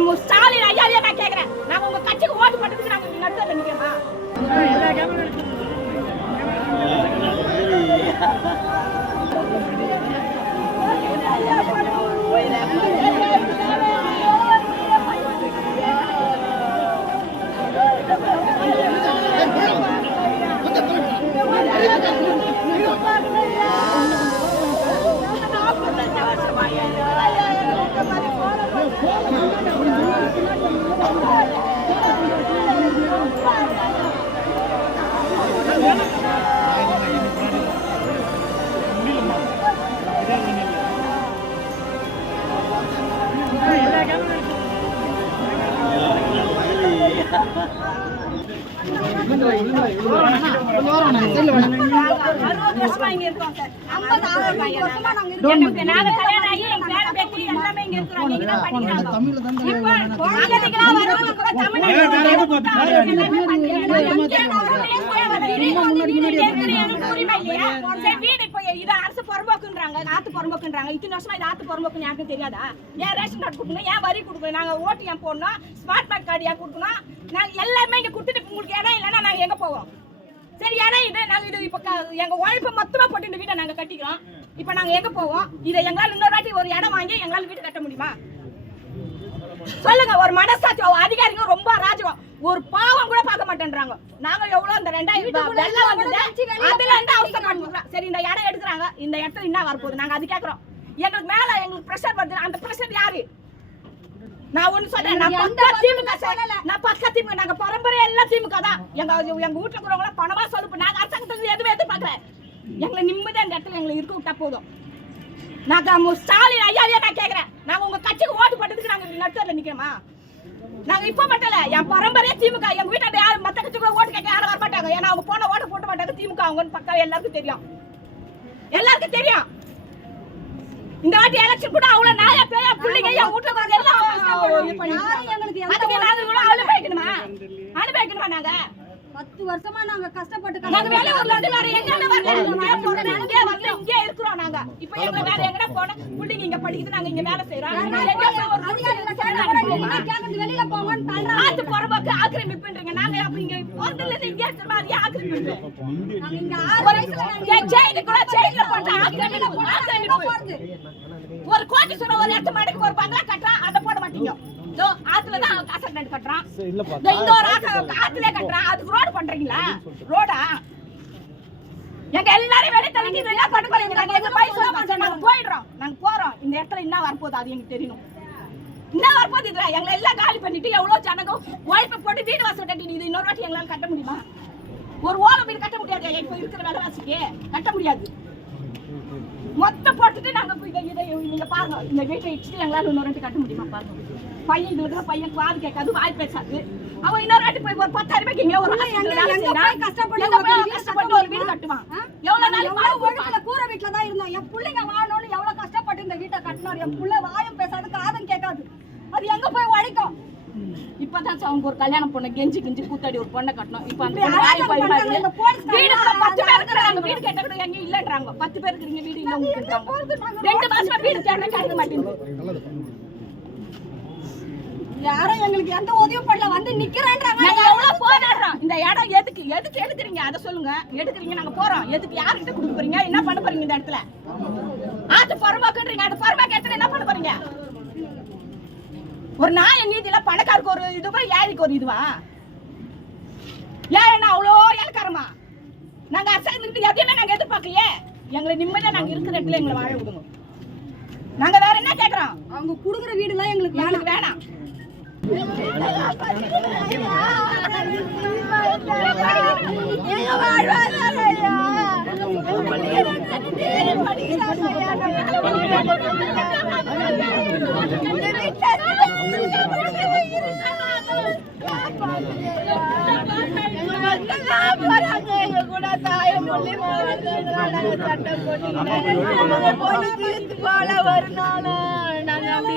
மு- ஸ்டாலின் ஐயாவே நான் கேக்குறேன். நாங்க உங்க கட்சிக்கு ஓட்டு போட்டதுக்கு நாங்க இங்க நடுத்தர நிக்கிறோமா அறுபது வருஷமா இங்க இருக்கோம் சார். ஐம்பது ஆறு பையன் நாங்க. எனக்கு நாங்க கல்யாணம் ஆகி எங்க பேரன் பேத்தி எல்லாமே இங்க இருக்கிறாங்க. இங்க தான் படிக்கிறாங்க. இப்ப வருவது கூட வந்து வீடு இப்ப இது அரசு புறம்போக்குன்றாங்க, ஆத்து புறம்போக்குன்றாங்க. இத்தனை வருஷமா இது ஆத்து புறம்போக்குன்னு யாருக்கும் தெரியாதா? ஏன் ரேஷன் கார்டு கொடுக்கணும்? ஏன் வரி கொடுக்கணும்? நாங்க ஓட்டு ஏன் போடணும்? ஸ்மார்ட் கார்டு கார்டு ஏன் கொடுக்கணும்? நாங்க எல்லாமே இங்க கொடுத்துட்டு உங்களுக்கு இடம் இல்லைன்னா நாங்க எங்க போவோம் சரி ஏன்னா இது நாங்க இது இப்ப எங்க உழைப்பு மொத்தமா போட்டு இந்த வீட்டை நாங்க கட்டிக்கிறோம் இப்ப நாங்க எங்க போவோம்? இதை எங்களால இன்னொரு வாட்டி ஒரு இடம் வாங்கி எங்களால வீடு கட்ட முடியுமா? சொல்லுங்க ஒரு மனசாட்சி அதிகாரிங்க ரொம்ப அராஜகம். ஒரு பாவம் கூட பார்க்க மாட்டேன்றாங்க. நாங்க எவ்வளவு அந்த ரெண்டாயிரம் வெள்ளம் வந்தது அதுல இருந்து அவசரம் சரி இந்த இடம் எடுக்கிறாங்க. இந்த இடத்துல என்ன வரப்போகுது? நாங்க அது கேக்குறோம். எங்களுக்கு மேல எங்களுக்கு பிரஷர் வருது. அந்த பிரஷர் யாரு? நான் ஒண்ணு சொல்றேன் நான் பக்கா திமுக சொல்லல. நான் பக்கா திமுக. நாங்க பரம்பரை எல்லாம் திமுக தான். எங்க எங்க வீட்டுல இருக்கிறவங்க பணமா சொல்லுப்பு நாங்க அரசாங்கத்துக்கு எதுவுமே எதிர்பார்க்கல. எங்களை நிம்மதியா இந்த இடத்துல எங்களை இருக்க விட்டா போதும். நாங்க மு- ஸ்டாலின் ஐயாவே நான் கேக்குறேன். நாங்க உங்க கட்சிக்கு ஓட்டு போட்டதுக்கு நாங்க இங்க நடுத்தர நிக்கிறோமா? நாங்க இப்ப மட்டும் என் பரம்பரையே திமுக. எங்க வீட்டுல யாரும் மத்த கட்சி கூட ஓட்டு கேட்க யாரும் வர மாட்டாங்க. ஏன்னா அவங்க போன ஓட்டு போட்ட மாட்டாங்க. திமுக அவங்கன்னு பக்கம் எல்லாருக்கும் தெரியும். எல்லாருக்கும் தெரியும். இந்த வாட்டி எலெக்ஷன் கூட அவ்வளவு நாயா பேயா புள்ளிங்க என் வீட்டுல உட்கார்ந்து எல்லாம் கூட அனுபவிக்கணுமா? அனுபவிக்கணுமா நாங்க? பத்து வருஷமா நாங்க கஷ்டப்பட்டு நாங்க வெளியூர்ல இருந்து வேற எங்க வரல? இங்கே போறோம் இங்கே இருக்கிறோம் நாங்க. இப்ப எங்க வேற எங்கடா போனா? புள்ளிங்க இங்க படிக்குது நாங்க இங்க வேலை செய்றோம். எங்க கூட வெளியில போங்கன்னு தள்ளுறாங்க. ஆத்து புறம்போக்கு ஆக்கிரமிப்புன்றீங்க. நாங்க அப்ப இங்க பிறந்ததுல இருந்து இங்கே இருக்கிற மாதிரி ஆக்கிரமிப்பு. நாங்க இங்க ஆறு ஒரு வயசுல நாங்க ஏன் ஜெயிலுக்குள்ள ஜெயில போட்ட ஆக்கிரமிப்பு ஆக்கிரமிப்பு. ஒரு கோட்டி சொல்ல ஒரு இடத்து மாடிக்கு ஒரு பங்களா கட்டுறான் இதோ ஆத்துல தான் காசு ரெண்டு கட்டுறான். இதோ இன்னொரு ஆத்து ஆத்துல கட்டுறான். அதுக்கு ரோடு பண்றீங்களா? ரோடா எங்க எல்லாரும் வெளிய இது என்ன பண்ண போறீங்க. எங்க மாட்டோம். நாங்க போயிடுறோம். நாங்க போறோம். இந்த இடத்துல என்ன வரப்போகுது அது எனக்கு தெரியணும். என்ன வரப்போகுது இதுல? எங்களை எல்லாம் காலி பண்ணிட்டு எவ்வளவு ஜனங்க உழைப்பு போட்டு வீடு வாசல் கட்டிட்டு இது இன்னொரு வாட்டி எங்களால கட்ட முடியுமா? ஒரு ஓலை வீடு கட்ட முடியாது. இப்ப இருக்கிற விலைவாசிக்கு கட்ட முடியாது. மொத்தம் போட்டுட்டு நாங்க போய் இதை இதை நீங்க பாருங்க. இந்த வீட்டை இடிச்சுட்டு எங்களால இன்னொரு வாட்டி கட்ட முடியுமா? பாருங்க. இருக்கிற பையன் காது கேட்காது வாய் பேசாது. அவன் இன்னொரு வாட்டி போய் ஒரு பத்தாயிரம் ரூபாய்க்கு இங்க ஒரு கஷ்டப்பட்டு கஷ்டப்பட்டு ஒரு வீடு கட்டுவான்? எவ்வளவு வாழ்க்கை ஒழுக்கத்துல கூரை வீட்டுல தான் இருந்தோம் என் பிள்ளைங்க வாழணும்னு எவ்வளவு கஷ்டப்பட்டு இந்த வீட்டை கட்டினார். என் புள்ள வாயும் பேசாது காதும் கேட்காது. அது எங்க போய் உழைக்கும்? இப்பதான் அவங்க ஒரு கல்யாணம் பொண்ணு கெஞ்சி கெஞ்சி கூத்தாடி ஒரு பொண்ணை கட்டணும் இப்ப அந்த வீடு பத்து பேர் இருக்கிறாங்க. வீடு கேட்ட கூட எங்க இல்லன்றாங்க. பத்து பேர் இருக்கிறீங்க வீடு இல்ல ரெண்டு மாசமா வீடு கிடைக்க மாட்டேங்குது. யாரும் எங்களுக்கு எந்த உதவியும் பண்ணல. வந்து நிக்கிறேன்றாங்க. நாங்க எவ்வளவு போராடுறோம் இந்த இடம் எதுக்கு? எதுக்கு எடுக்கிறீங்க? அதை சொல்லுங்க. எடுக்கிறீங்க நாங்க போறோம். எதுக்கு? யார்கிட்ட கொடுக்க போறீங்க? என்ன பண்ண போறீங்க இந்த இடத்துல? ஆத்து பரமாக்குன்றீங்க. அந்த பரமாக்கு என்ன பண்ண போறீங்க? ஒரு நாய நீதியில பணக்காருக்கு ஒரு இதுவா ஏழைக்கு ஒரு இதுவா ஏன் என்ன அவ்வளோ ஏழ்காரமா நாங்க அரசாங்கத்துக்கு எதையுமே நாங்க எதிர்பார்க்கலையே. எங்களை நிம்மதியா நாங்க இருக்கிற இடத்துல எங்களை வாழ விடுங்க. நாங்க வேற என்ன கேக்குறோம்? அவங்க குடுக்குற வீடு எல்லாம் எங்களுக்கு வேணாம். வேணாம். போல ஒரு நாங்க அப்படி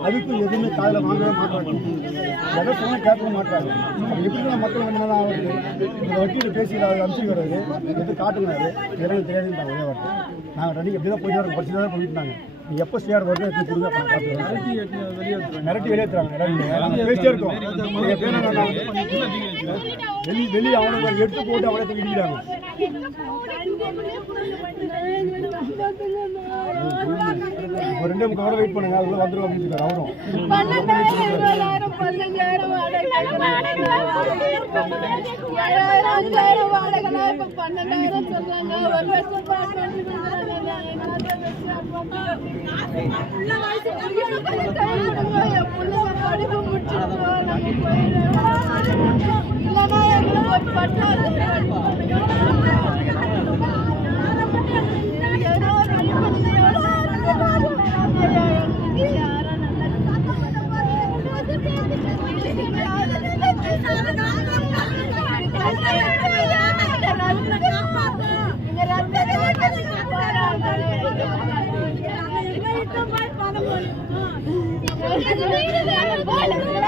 அதுக்கும் எதுவுமே காதில் வாங்கவே மாட்டாங்க எதை சொன்னால் கேட்க மாட்டாங்க அப்ப எப்படி மக்கள் என்ன ஆகுது இந்த வட்டியில் பேசி அதை அனுப்பிச்சு வர்றாரு எது காட்டுனாரு எனக்கு தெரியாதுன்றாங்க ஒரே வார்த்தை நாங்கள் ரெண்டு எப்படி தான் போயிட்டு வரோம். படிச்சு தான் போயிட்டாங்க நீ எப்போ ஸ்டேர் வருது எடுத்து கொடுங்க அப்புறம் பார்த்து மிரட்டி வெளியேற்றுறாங்க பேசிட்டே இருக்கோம். வெளி வெளியே அவனை எடுத்து போட்டு அவளை இடிக்கிறாங்க. ஒரு ரெண்டே முக்கால் வெயிட் பண்ணுங்க அதுக்குள்ள வந்துடும் அப்படின்னு அவரும். பன்னெண்டாயிரம் ஏழாயிரம் வாடகைனா இப்ப பன்னெண்டாயிரம் சொல்றாங்க ஒரு வருஷம் படிப்பு முடிச்சிருக்கோம் நம்ம இல்லைன்னா எங்களுக்கு